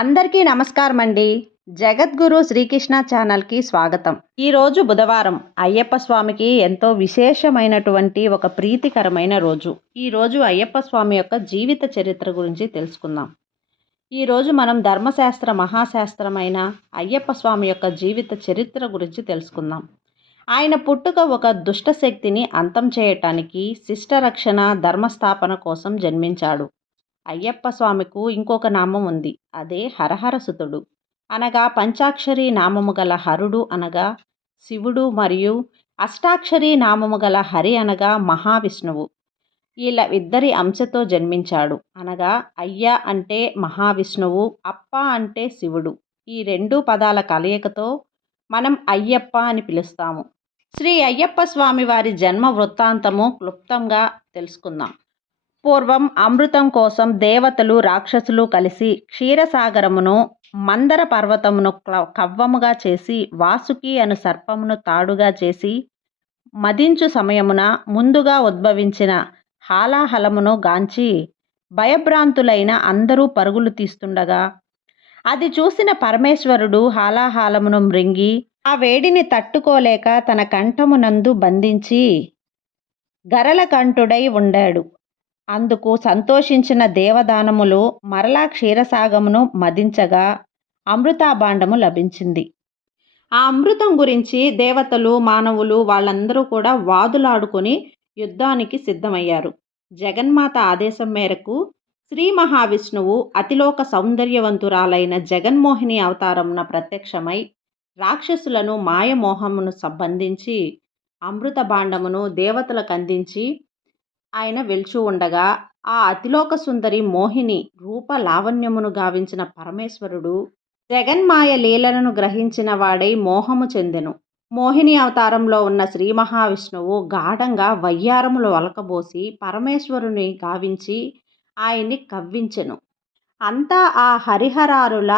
అందరికీ నమస్కారం అండి. జగద్గురు శ్రీకృష్ణ ఛానల్‌కి స్వాగతం. ఈరోజు బుధవారం అయ్యప్ప స్వామికి ఎంతో విశేషమైనటువంటి ఒక ప్రీతికరమైన రోజు. ఈరోజు అయ్యప్ప స్వామి యొక్క జీవిత చరిత్ర గురించి తెలుసుకుందాం. ఈరోజు మనం ధర్మశాస్త్ర మహాశాస్త్రమైన అయ్యప్ప స్వామి యొక్క జీవిత చరిత్ర గురించి తెలుసుకుందాం. ఆయన పుట్టుక ఒక దుష్ట శక్తిని అంతం చేయటానికి, శిష్టరక్షణ, ధర్మస్థాపన కోసం జన్మించాడు. అయ్యప్ప స్వామికు ఇంకొక నామం ఉంది. అదే హరహరసుతుడు అనగా పంచాక్షరి నామము గల హరుడు అనగా శివుడు మరియు అష్టాక్షరి నామము గల హరి అనగా మహావిష్ణువు. వీళ్ళ ఇద్దరి అంశతో జన్మించాడు. అనగా అయ్య అంటే మహావిష్ణువు, అప్ప అంటే శివుడు. ఈ రెండు పదాల కలయికతో మనం అయ్యప్ప అని పిలుస్తాము. శ్రీ అయ్యప్ప స్వామి వారి జన్మ వృత్తాంతము క్లుప్తంగా తెలుసుకుందాం. పూర్వం అమృతం కోసం దేవతలు రాక్షసులు కలిసి క్షీరసాగరమును మందర పర్వతమును కవ్వముగా చేసి వాసుకి అను సర్పమును తాడుగా చేసి మదించు సమయమున ముందుగా ఉద్భవించిన హాలాహలమును గాంచి భయభ్రాంతులైన అందరూ పరుగులు తీస్తుండగా అది చూసిన పరమేశ్వరుడు హాలాహలమును మృంగి ఆ వేడిని తట్టుకోలేక తన కంఠమునందు బంధించి గరళకంఠుడై ఉండాడు. అందుకు సంతోషించిన దేవదానములు మరలా క్షీరసాగమును మదించగా అమృతాభాండము లభించింది. ఆ అమృతం గురించి దేవతలు, మానవులు వాళ్ళందరూ కూడా వాదులాడుకొని యుద్ధానికి సిద్ధమయ్యారు. జగన్మాత ఆదేశం మేరకు శ్రీ మహావిష్ణువు అతిలోక సౌందర్యవంతురాలైన జగన్మోహిని అవతారమున ప్రత్యక్షమై రాక్షసులను మాయమోహమును బంధించి అమృత భాండమును దేవతలకు అందించి ఆయన వెలుచు ఉండగా ఆ అతిలోక సుందరి మోహిని రూప లావణ్యమును గావించిన పరమేశ్వరుడు జగన్మాయ లీలలను గ్రహించిన వాడై మోహము చెందెను. మోహిని అవతారంలో ఉన్న శ్రీ మహావిష్ణువు గాఢంగా వయ్యారములు ఒలకబోసి పరమేశ్వరుని గావించి ఆయన్ని కవ్వించెను. అంతా ఆ హరిహరారుల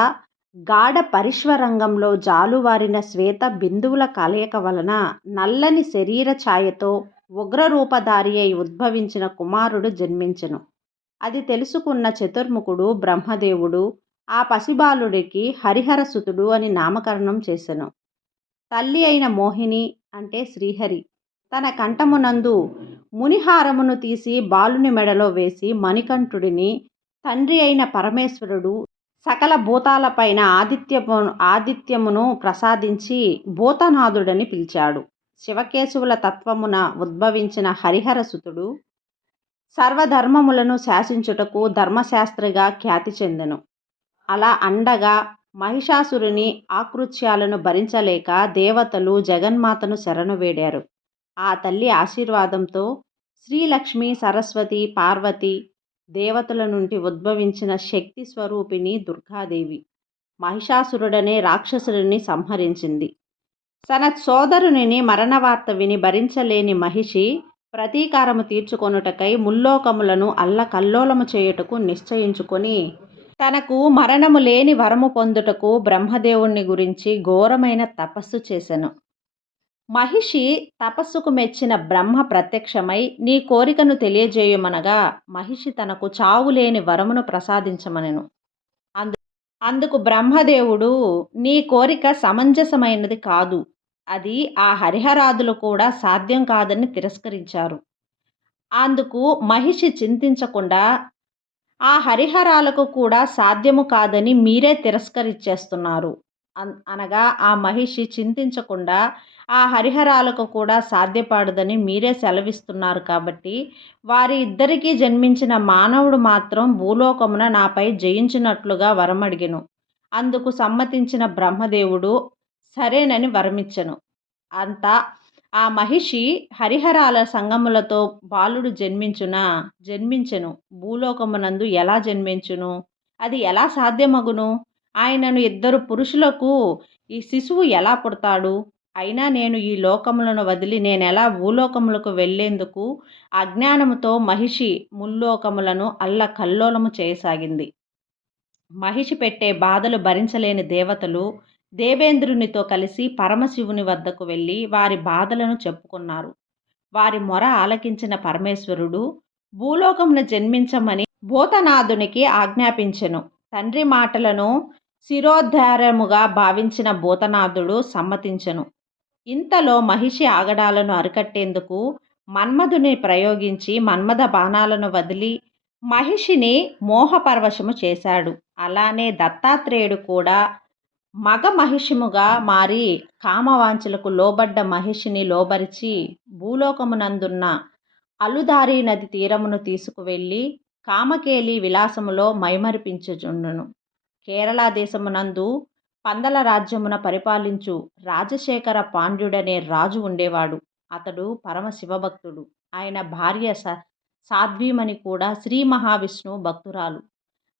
గాఢ పరిశ్వరంగంలో జాలువారిన శ్వేత బిందువుల కలయిక వలన నల్లని శరీర ఛాయతో ఉగ్రరూపధారి అయి ఉద్భవించిన కుమారుడు జన్మించెను. అది తెలుసుకున్న చతుర్ముఖుడు బ్రహ్మదేవుడు ఆ పసిబాలుడికి హరిహరసుతుడు అని నామకరణం చేసెను. తల్లి అయిన మోహిని అంటే శ్రీహరి తన కంఠమునందు మునిహారమును తీసి బాలుని మెడలో వేసి మణికంఠుడిని, తండ్రి అయిన పరమేశ్వరుడు సకల భూతాలపైన ఆదిత్యమును ప్రసాదించి భూతనాథుడని పిలిచాడు. శివకేశవుల తత్వమున ఉద్భవించిన హరిహరసుతుడు సర్వధర్మములను శాసించుటకు ధర్మశాస్త్రిగా ఖ్యాతి చెందెను. అలా అండగా మహిషాసురుని ఆకృత్యాలను భరించలేక దేవతలు జగన్మాతను శరణు వేడారు. ఆ తల్లి ఆశీర్వాదంతో శ్రీలక్ష్మి, సరస్వతి, పార్వతి దేవతల నుండి ఉద్భవించిన శక్తి స్వరూపిణి దుర్గాదేవి మహిషాసురుడనే రాక్షసుడిని సంహరించింది. తన సోదరుని మరణవార్త విని భరించలేని మహిషి ప్రతీకారము తీర్చుకొనుటకై ముల్లోకములను అల్లకల్లోలము చేయుటకు నిశ్చయించుకొని తనకు మరణము లేని వరము పొందుటకు బ్రహ్మదేవుణ్ణి గురించి ఘోరమైన తపస్సు చేసెను. మహిషి తపస్సుకు మెచ్చిన బ్రహ్మ ప్రత్యక్షమై నీ కోరికను తెలియజేయమనగా మహిషి తనకు చావులేని వరమును ప్రసాదించమనెను. అందుకు బ్రహ్మదేవుడు నీ కోరిక సమంజసమైనది కాదు, అది ఆ హరిహరాదులు కూడా సాధ్యం కాదని తిరస్కరించారు. అందుకు మహిషి చింతించకుండా ఆ హరిహరాలకు కూడా సాధ్యము కాదని మీరే తిరస్కరించేస్తున్నారు అనగా ఆ మహిషి చింతించకుండా ఆ హరిహరాలకు కూడా సాధ్యపడదని మీరే సెలవిస్తున్నారు కాబట్టి వారి ఇద్దరికీ జన్మించిన మానవుడు మాత్రం భూలోకమున నాపై జయించినట్లుగా వరమడిగెను. అందుకు సమ్మతించిన బ్రహ్మదేవుడు సరేనని వరమిచ్చెను. అంతా ఆ మహిషి హరిహరాల సంగములతో బాలుడు జన్మించెను. భూలోకమునందు ఎలా జన్మించును? అది ఎలా సాధ్యమగును? ఆయనను ఇద్దరు పురుషులకు ఈ శిశువు ఎలా పుడతాడు? అయినా నేను ఈ లోకములను వదిలి నేనెలా భూలోకములకు వెళ్లేందుకు? అజ్ఞానముతో మహిషి ముల్లోకములను అల్లకల్లోలము చేయసాగింది. మహిషి పెట్టే బాధలు భరించలేని దేవతలు దేవేంద్రునితో కలిసి పరమశివుని వద్దకు వెళ్ళి వారి బాధలను చెప్పుకున్నారు. వారి మొర ఆలకించిన పరమేశ్వరుడు భూలోకమున జన్మించమని భూతనాథునికి ఆజ్ఞాపించెను. తండ్రి మాటలను శిరోద్ధారముగా భావించిన భూతనాథుడు సమ్మతించెను. ఇంతలో మహిషి ఆగడాలను అరికట్టేందుకు మన్మధుని ప్రయోగించి మన్మథ బాణాలను వదిలి మహిషిని మోహపరవశము చేశాడు. అలానే దత్తాత్రేయుడు కూడా మగ మహిషముగా మారి కామవాంఛలకు లోబడ్డ మహిషిని లోబరిచి భూలోకమునందున్న అలుదారి నది తీరమును తీసుకువెళ్ళి కామకేలి విలాసములో మైమరిపించుచుండును. కేరళ దేశమునందు పందల రాజ్యమున పరిపాలించు రాజశేఖర పాండ్యుడనే రాజు ఉండేవాడు. అతడు పరమ శివభక్తుడు. ఆయన భార్య సాధ్వీమణి కూడా శ్రీ మహావిష్ణువు భక్తురాలు.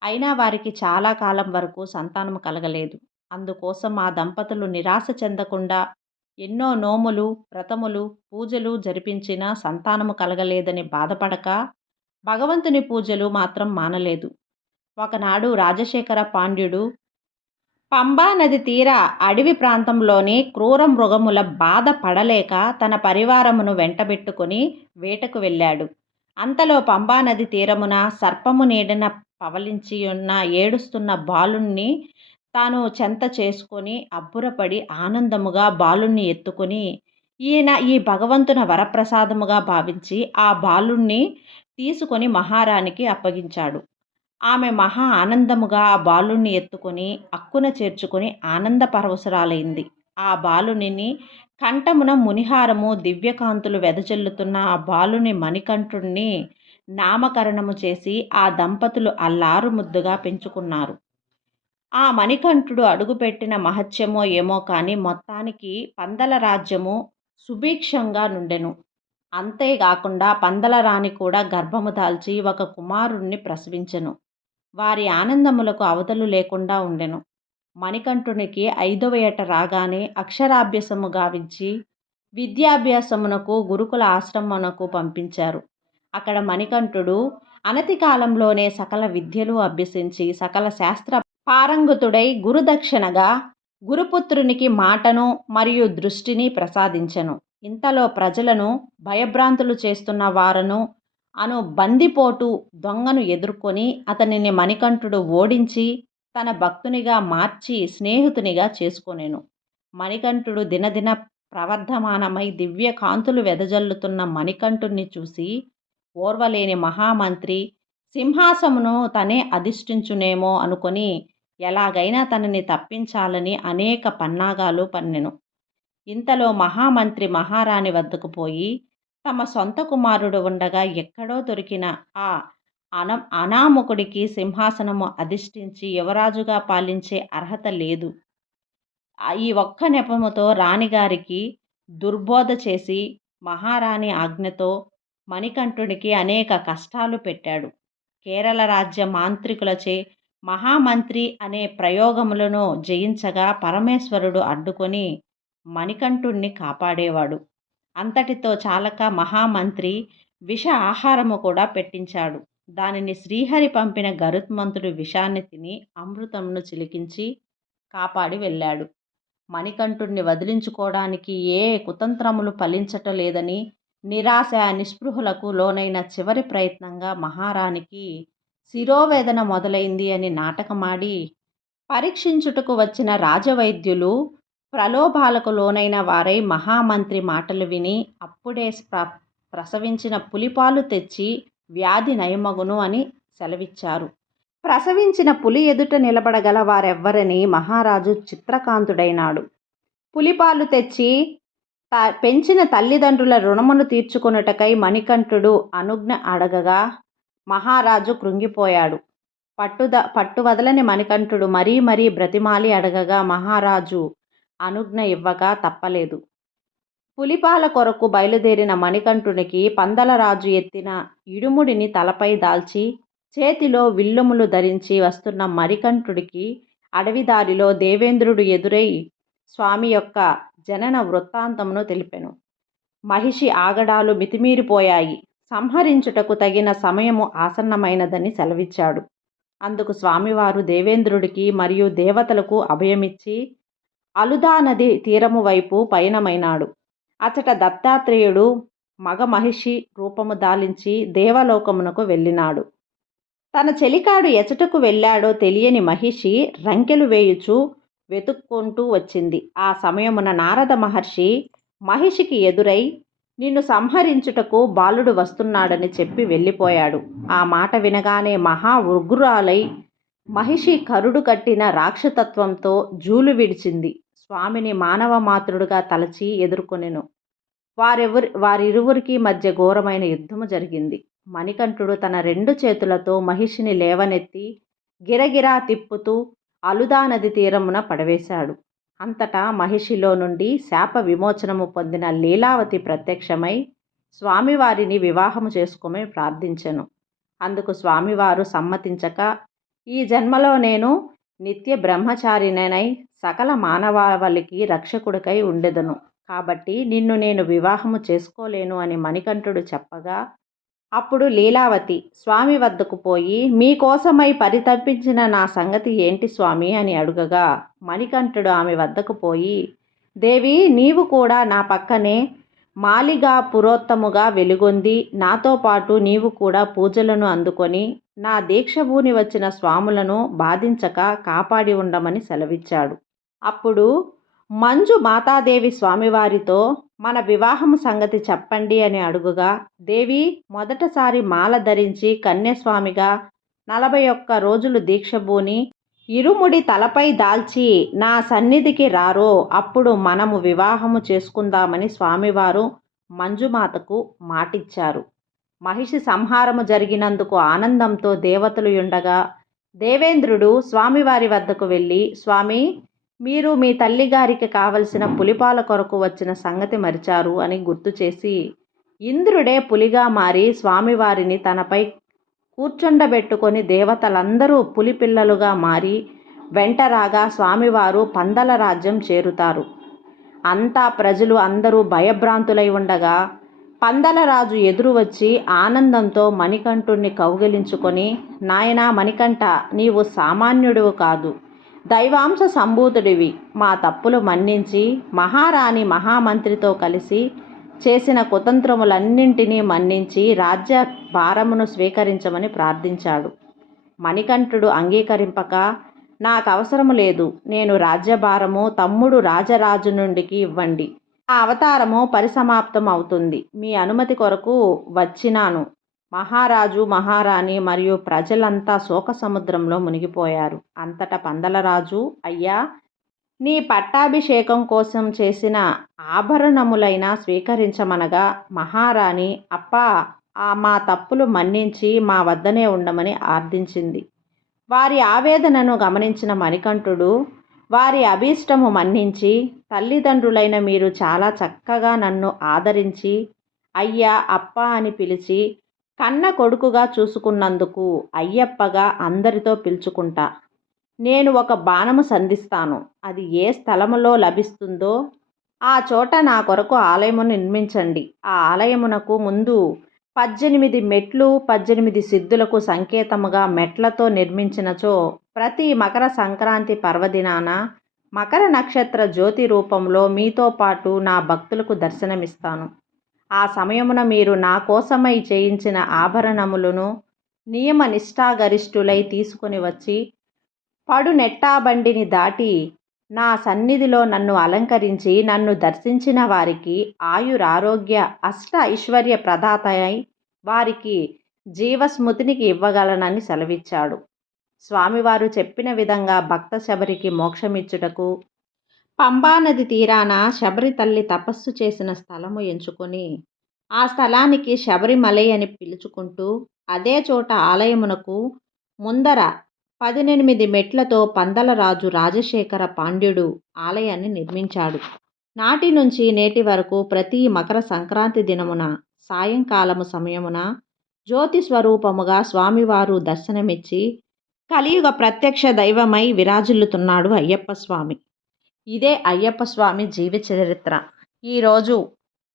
అయినా వారికి చాలా కాలం వరకు సంతానము కలగలేదు. అందుకోసం ఆ దంపతులు నిరాశ చెందకుండా ఎన్నో నోములు, వ్రతములు, పూజలు జరిపించినా సంతానము కలగలేదని బాధపడక భగవంతుని పూజలు మాత్రం మానలేదు. ఒకనాడు రాజశేఖర పాండ్యుడు పంబా నది తీర అడవి ప్రాంతంలోని క్రూర మృగముల బాధ పడలేక తన పరివారమును వెంటబెట్టుకుని వేటకు వెళ్ళాడు. అంతలో పంబా నది తీరమున సర్పము నీడన పవలించి ఉన్న ఏడుస్తున్న బాలుణ్ణి తాను చెంత చేసుకొని అబ్బురపడి ఆనందముగా బాలుణ్ణి ఎత్తుకొని ఈయన ఈ భగవంతుని వరప్రసాదముగా భావించి ఆ బాలుణ్ణి తీసుకొని మహారాణికి అప్పగించాడు. ఆమె మహా ఆనందముగా ఆ బాలుణ్ణి ఎత్తుకొని అక్కున చేర్చుకొని ఆనంద పరవశురాలైంది. ఆ బాలునిని కంఠమున మునిహారము దివ్యకాంతులు వెదజల్లుతున్న ఆ బాలుని మణికంఠుణ్ణి నామకరణము చేసి ఆ దంపతులు అల్లారు ముద్దుగా పెంచుకున్నారు. ఆ మణికంఠుడు అడుగుపెట్టిన మహత్యమో ఏమో కానీ మొత్తానికి పందల రాజ్యము సుభిక్షంగా నుండెను. అంతేగాకుండా పందల రాణి కూడా గర్భము దాల్చి ఒక కుమారుణ్ణి ప్రసవించెను. వారి ఆనందములకు అవధులు లేకుండా ఉండెను. మణికంఠునికి 5వ ఏట రాగానే అక్షరాభ్యాసము గావించి విద్యాభ్యాసమునకు గురుకుల ఆశ్రమమునకు పంపించారు. అక్కడ మణికంఠుడు అనతి కాలంలోనే సకల విద్యలు అభ్యసించి సకల శాస్త్ర పారంగతుడై గురుదక్షిణగా గురుపుత్రునికి మాటను మరియు దృష్టిని ప్రసాదించెను. ఇంతలో ప్రజలను భయభ్రాంతులు చేస్తున్న వారను అను బందిపోటు దొంగను ఎదుర్కొని అతనిని మణికంఠుడు ఓడించి తన భక్తునిగా మార్చి స్నేహితునిగా చేసుకొనెను. మణికంఠుడు దినదిన ప్రవర్ధమానమై దివ్య కాంతులు వెదజల్లుతున్న మణికంఠుణ్ణి చూసి ఓర్వలేని మహామంత్రి సింహాసమును తనే అధిష్ఠించునేమో అనుకొని ఎలాగైనా తనని తప్పించాలని అనేక పన్నాగాలు పన్నెను. ఇంతలో మహామంత్రి మహారాణి వద్దకు పోయి తమ సొంత కుమారుడు ఉండగా ఎక్కడో దొరికిన ఆ అనామకుడికి సింహాసనము అధిష్ఠించి యువరాజుగా పాలించే అర్హత లేదు. ఈ ఒక్క నెపముతో రాణిగారికి దుర్బోధ చేసి మహారాణి ఆజ్ఞతో మణికంఠుడికి అనేక కష్టాలు పెట్టాడు. కేరళ రాజ్య మాంత్రికులచే మహామంత్రి అనే ప్రయోగములను జయించగా పరమేశ్వరుడు అడ్డుకొని మణికంఠుణ్ణి కాపాడేవాడు. అంతటితో చాలక మహామంత్రి విష ఆహారము కూడా పెట్టించాడు. దానిని శ్రీహరి పంపిన గరుత్మంతుడు విషాన్ని తిని అమృతమును చిలికించి కాపాడి వెళ్ళాడు. మణికంఠుణ్ణి వదిలించుకోవడానికి ఏ కుతంత్రములు ఫలించటలేదని నిరాశ నిస్పృహులకు లోనైన చివరి ప్రయత్నంగా మహారాణికి శిరోవేదన మొదలైంది అని నాటకమాడి పరీక్షించుటకు వచ్చిన రాజవైద్యులు ప్రలోభాలకు లోనైన వారై మహామంత్రి మాటలు విని అప్పుడే ప్రసవించిన పులిపాలు తెచ్చి వ్యాధి నయమగును అని సెలవిచ్చారు. ప్రసవించిన పులి ఎదుట నిలబడగల వారెవ్వరని మహారాజు చిత్రకాంతుడైనాడు. పులిపాలు తెచ్చి పెంచిన తల్లిదండ్రుల రుణమును తీర్చుకొనుటకై మణికంఠుడు అనుజ్ఞ అడగగా మహారాజు కృంగిపోయాడు. పట్టువదలని మణికంఠుడు మరీ మరీ బ్రతిమాలి అడగగా మహారాజు అనుజ్ఞ ఇవ్వగా తప్పలేదు. పులిపాల కొరకు బయలుదేరిన మణికంఠునికి పందలరాజు ఎత్తిన ఇడుముడిని తలపై దాల్చి చేతిలో విల్లుములు ధరించి వస్తున్న మణికంఠుడికి అడవిదారిలో దేవేంద్రుడు ఎదురై స్వామి యొక్క జనన వృత్తాంతమును తెలిపెను. మహిషి ఆగడాలు మితిమీరిపోయాయి, సంహరించుటకు తగిన సమయము ఆసన్నమైనదని సెలవిచ్చాడు. అందుకు స్వామివారు దేవేంద్రుడికి మరియు దేవతలకు అభయమిచ్చి అలుదా నది తీరము వైపు పయనమైనాడు. అచట దత్తాత్రేయుడు మగ మహిషి రూపము దాలించి దేవలోకమునకు వెళ్ళినాడు. తన చెలికాడు ఎచటకు వెళ్ళాడో తెలియని మహిషి రంకెలు వేయుచూ వెతుక్కుంటూ వచ్చింది. ఆ సమయమున నారద మహర్షి మహిషికి ఎదురై నిన్ను సంహరించుటకు బాలుడు వస్తున్నాడని చెప్పి వెళ్ళిపోయాడు. ఆ మాట వినగానే మహా ఉగ్రురాలై మహిషి కరుడు కట్టిన రాక్షసత్వంతో జూలు విడిచింది. స్వామిని మానవ మాతృడుగా తలచి ఎదుర్కొనెను. వారిరువురికి మధ్య ఘోరమైన యుద్ధము జరిగింది. మణికంఠుడు తన 2 చేతులతో మహిషిని లేవనెత్తి గిరగిరా తిప్పుతూ అలుదా నది తీరమున పడవేశాడు. అంతటా మహిషిలో నుండి శాప విమోచనము పొందిన లీలావతి ప్రత్యక్షమై స్వామివారిని వివాహము చేసుకోమని ప్రార్థించెను. అందుకు స్వామివారు సమ్మతించక, ఈ జన్మలో నేను నిత్య బ్రహ్మచారినై సకల మానవాళికి రక్షకుడికై ఉండెదను. కాబట్టి నిన్ను నేను వివాహము చేసుకోలేను అని మణికంఠుడు చెప్పగా, అప్పుడు లీలావతి స్వామి వద్దకు పోయి, మీకోసమై పరితపించిన నా సంగతి ఏంటి స్వామి అని అడుగగా, మణికంఠుడు ఆమె వద్దకు పోయి, దేవి, నీవు కూడా నా పక్కనే మాలిగా పురోత్తముగా వెలుగొంది నాతో పాటు నీవు కూడా పూజలను అందుకొని నా దీక్షభూని వచ్చిన స్వాములను బాధించక కాపాడి ఉండమని సెలవిచ్చాడు. అప్పుడు మంజు మాతాదేవి స్వామివారితో మన వివాహము సంగతి చెప్పండి అని అడుగుగా, దేవి, మొదటిసారి మాల ధరించి కన్యస్వామిగా 41 రోజులు దీక్షభూని ఇరుముడి తలపై దాల్చి నా సన్నిధికి రారో అప్పుడు మనము వివాహము చేసుకుందామని స్వామివారు మంజుమాతకు మాటిచ్చారు. మహిషి సంహారము జరిగినందుకు ఆనందంతో దేవతలు ఉండగా దేవేంద్రుడు స్వామివారి వద్దకు వెళ్ళి, స్వామి, మీరు మీ తల్లిగారికి కావలసిన పులిపాల కొరకు వచ్చిన సంగతి మరిచారు అని గుర్తు చేసి ఇంద్రుడే పులిగా మారి స్వామివారిని తనపై కూర్చుండబెట్టుకొని దేవతలందరూ పులి పిల్లలుగా మారి వెంటరాగా స్వామివారు పందల రాజ్యం చేరుతారు. అంతా ప్రజలు అందరూ భయభ్రాంతులై ఉండగా పందలరాజు ఎదురు వచ్చి ఆనందంతో మణికంఠుణ్ణి కౌగిలించుకొని, నాయనా మణికంఠ, నీవు సామాన్యుడివి కాదు, దైవాంశ సంభూతుడివి. మా తప్పులు మన్నించి మహారాణి మహామంత్రితో కలిసి చేసిన కుతంత్రములన్నింటినీ మన్నించి రాజ్య భారమును స్వీకరించమని ప్రార్థించాడు. మణికంఠుడు అంగీకరింపక, నాకు అవసరము లేదు, నేను రాజ్యభారము తమ్ముడు రాజరాజు నుండికి ఇవ్వండి, ఆ అవతారము పరిసమాప్తం అవుతుంది, మీ అనుమతి కొరకు వచ్చినాను. మహారాజు మహారాణి మరియు ప్రజలంతా శోక సముద్రంలో మునిగిపోయారు. అంతటా పందలరాజు, అయ్యా, నీ పట్టాభిషేకం కోసం చేసిన ఆభరణములైనా స్వీకరించమనగా మహారాణి, అప్పా, మా తప్పులు మన్నించి మా వద్దనే ఉండమని ఆర్థించింది. వారి ఆవేదనను గమనించిన మణికంఠుడు వారి అభీష్టము మన్నించి, తల్లిదండ్రులైన మీరు చాలా చక్కగా నన్ను ఆదరించి అయ్యా, అప్ప అని పిలిచి కన్న కొడుకుగా చూసుకున్నందుకు అయ్యప్పగా అందరితో పిలుచుకుంటా. నేను ఒక బాణము సంధిస్తాను, అది ఏ స్థలములో లభిస్తుందో ఆ చోట నా కొరకు ఆలయమును నిర్మించండి. ఆ ఆలయమునకు ముందు 18 మెట్లు 18 సిద్ధులకు సంకేతముగా మెట్లతో నిర్మించినచో ప్రతి మకర సంక్రాంతి పర్వదినాన మకర నక్షత్ర జ్యోతి రూపంలో మీతో పాటు నా భక్తులకు దర్శనమిస్తాను. ఆ సమయమున మీరు నా కోసమై చేయించిన ఆభరణములను నియమ నిష్ఠాగరిష్ఠులై తీసుకొని వచ్చి పడు నెట్టాబండిని దాటి నా సన్నిధిలో నన్ను అలంకరించి నన్ను దర్శించిన వారికి ఆయురారోగ్య అష్ట ఐశ్వర్య ప్రదాతయై వారికి జీవస్మృతినికి ఇవ్వగలనని సెలవిచ్చాడు. స్వామివారు చెప్పిన విధంగా భక్త శబరికి మోక్షమిచ్చుటకు పంబానది తీరాన శబరి తల్లి తపస్సు చేసిన స్థలము ఎంచుకొని ఆ స్థలానికి శబరిమలై అని పిలుచుకుంటూ అదే చోట ఆలయమునకు ముందర 18 మెట్లతో పందలరాజు రాజశేఖర పాండ్యుడు ఆలయాన్ని నిర్మించాడు. నాటి నుంచి నేటి వరకు ప్రతి మకర సంక్రాంతి దినమున సాయంకాలము సమయమున జ్యోతి స్వరూపముగా స్వామివారు దర్శనమిచ్చి కలియుగ ప్రత్యక్ష దైవమై విరాజిల్లుతున్నాడు అయ్యప్ప స్వామి. ఇదే అయ్యప్ప స్వామి జీవిత చరిత్ర. ఈరోజు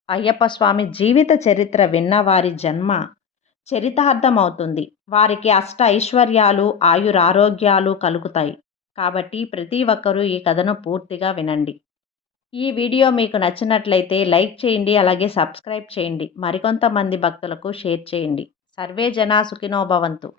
అయ్యప్ప స్వామి జీవిత చరిత్ర విన్న వారి జన్మ చరితార్థమవుతుంది. వారికి అష్ట ఐశ్వర్యాలు ఆయురారోగ్యాలు కలుగుతాయి. కాబట్టి ప్రతి ఒక్కరూ ఈ కథను పూర్తిగా వినండి. ఈ వీడియో మీకు నచ్చినట్లయితే లైక్ చేయండి, అలాగే సబ్స్క్రైబ్ చేయండి, మరికొంతమంది భక్తులకు షేర్ చేయండి. సర్వే జనా సుఖినో భవంతు.